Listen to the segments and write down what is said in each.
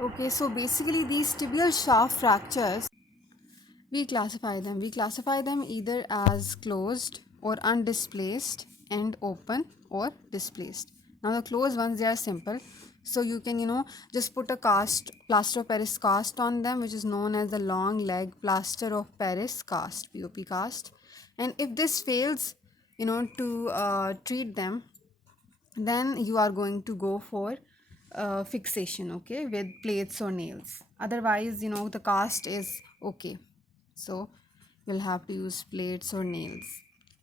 Okay, so basically these tibial shaft fractures, we classify them either as closed or undisplaced and open or displaced. Now the closed ones, they are simple, so you can just put a plaster of paris cast on them, which is known as the long leg plaster of paris cast, pop cast. And if this fails to treat them, then you are going to go for fixation, okay, with plates or nails. Otherwise, the cast is okay, so you'll have to use plates or nails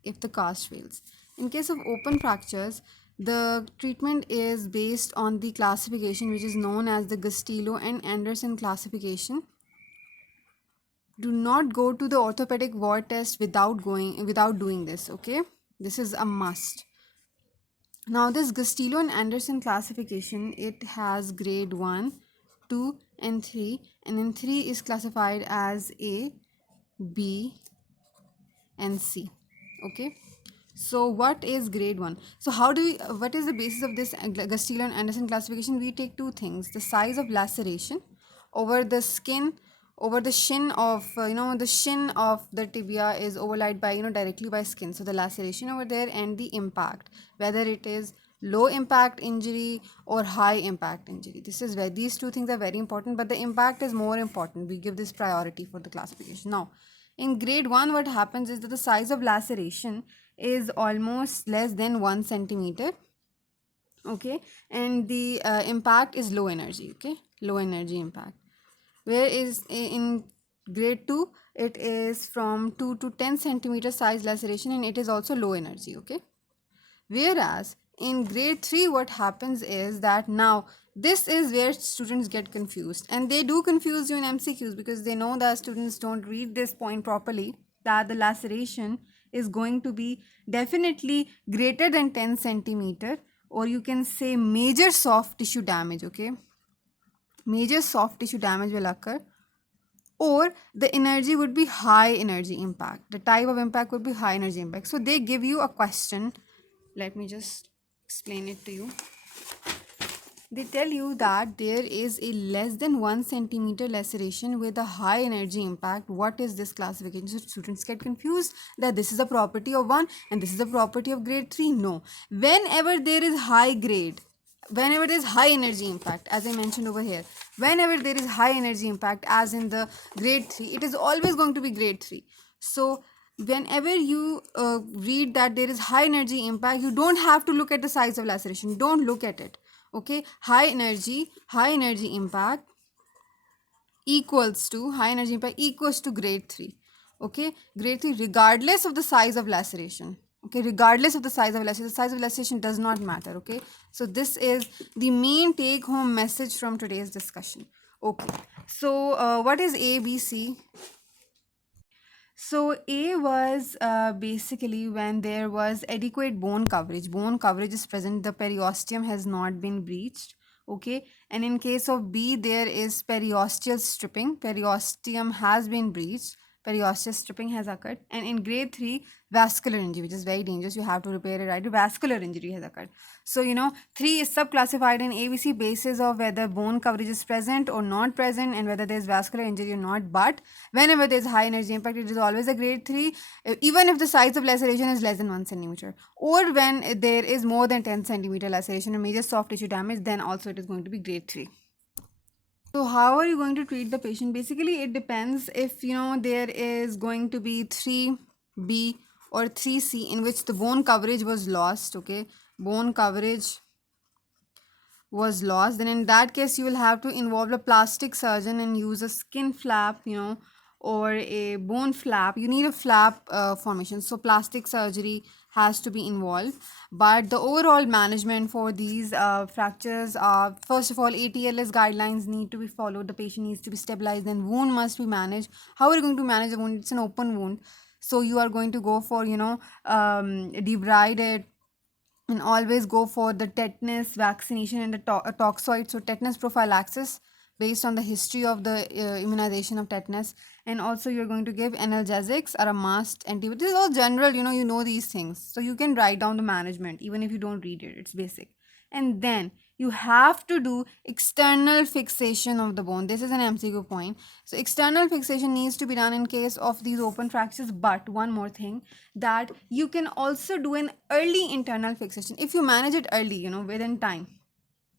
if the cast fails. In case of open fractures, the treatment is based on the classification which is known as the Gustillo and Anderson classification. Do not go to the orthopedic ward test without doing this, okay? This is a must. Now this Gustillo and Anderson classification, it has grade 1, 2 and 3, and in 3 is classified as A, B and C. Okay. So what is grade 1? So what is the basis of this Gustillo and Anderson classification? We take two things: the size of laceration over the skin, over the shin of the shin of the tibia is overlaid by directly by skin, so the laceration over there, and the impact, whether it is low impact injury or high impact injury. This is where these two things are very important, but the impact is more important. We give this priority for the classification. Now in grade 1, what happens is that the size of laceration is almost less than 1 centimeter, okay, and the impact is low energy, okay, low energy impact. Where is in grade 2, it is from 2 to 10 centimeter size laceration, and it is also low energy, okay. Whereas in grade 3, what happens is that now this is where students get confused, and they do confuse you in MCQs because they know that students don't read this point properly, that the laceration is going to be definitely greater than 10 centimeter, or you can say major soft tissue damage, okay. Major soft tissue damage will occur, or the energy would be high energy impact. The type of impact would be high energy impact. So they give you a question. Let me just explain it to you. They tell you that there is a less than 1 centimeter laceration with a high energy impact. What is this classification? So students get confused that this is a property of 1 and this is a property of grade 3. No. Whenever there is high grade, whenever there is high energy impact, as I mentioned over here, whenever there is high energy impact as in the grade 3, it is always going to be grade 3. So whenever you read that there is high energy impact, you don't have to look at the size of laceration. Don't look at it, okay. High energy impact equals to grade 3, okay. Grade 3 regardless of the size of laceration, okay, regardless of the size of laceration. The size of laceration does not matter, okay. So this is the main take home message from today's discussion, okay. So what is ABC? So A was basically when there was adequate bone coverage. Bone coverage is present. The periosteum has not been breached. Okay. And in case of B, there is periosteal stripping. Periosteum has been breached. Periosteal stripping has occurred. And in grade 3, vascular injury, which is very dangerous. You have to repair it, right? Vascular injury has occurred. So, 3 is subclassified in ABC basis of whether bone coverage is present or not present and whether there is vascular injury or not. But whenever there is high energy impact, it is always a grade 3, even if the size of laceration is less than 1 centimeter. Or when there is more than 10 centimeter laceration and major soft tissue damage, then also it is going to be grade 3. So how are you going to treat the patient? Basically, it depends if there is going to be 3B or 3C in which the bone coverage was lost, okay? Bone coverage was lost, then in that case you will have to involve a plastic surgeon and use a skin flap, or a bone flap. You need a flap formation, so plastic surgery has to be involved. But the overall management for these fractures are, first of all, ATLS guidelines need to be followed. The patient needs to be stabilized, then wound must be managed. How are you going to manage the wound? It's an open wound, so you are going to go for debride it, and always go for the tetanus vaccination and the toxoid, so tetanus prophylaxis based on the history of the immunization of tetanus. And also you're going to give analgesics or a must antibiotic. This is all general, you know these things, so you can write down the management even if you don't read it. It's basic. And then you have to do external fixation of the bone. This is an MCQ point. So external fixation needs to be done in case of these open fractures. But one more thing, that you can also do an early internal fixation if you manage it early, within time,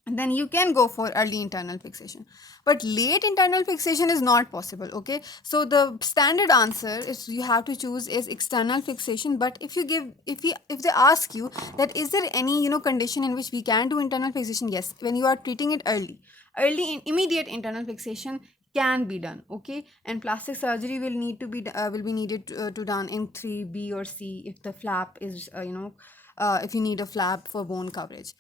then you can go for early internal fixation. But late internal fixation is not possible. Okay, so the standard answer is you have to choose is external fixation. But if they ask you that is there any condition in which we can do internal fixation, yes, when you are treating it early in immediate internal fixation can be done. Okay, and plastic surgery will be needed to done in 3B or C if the flap is if you need a flap for bone coverage.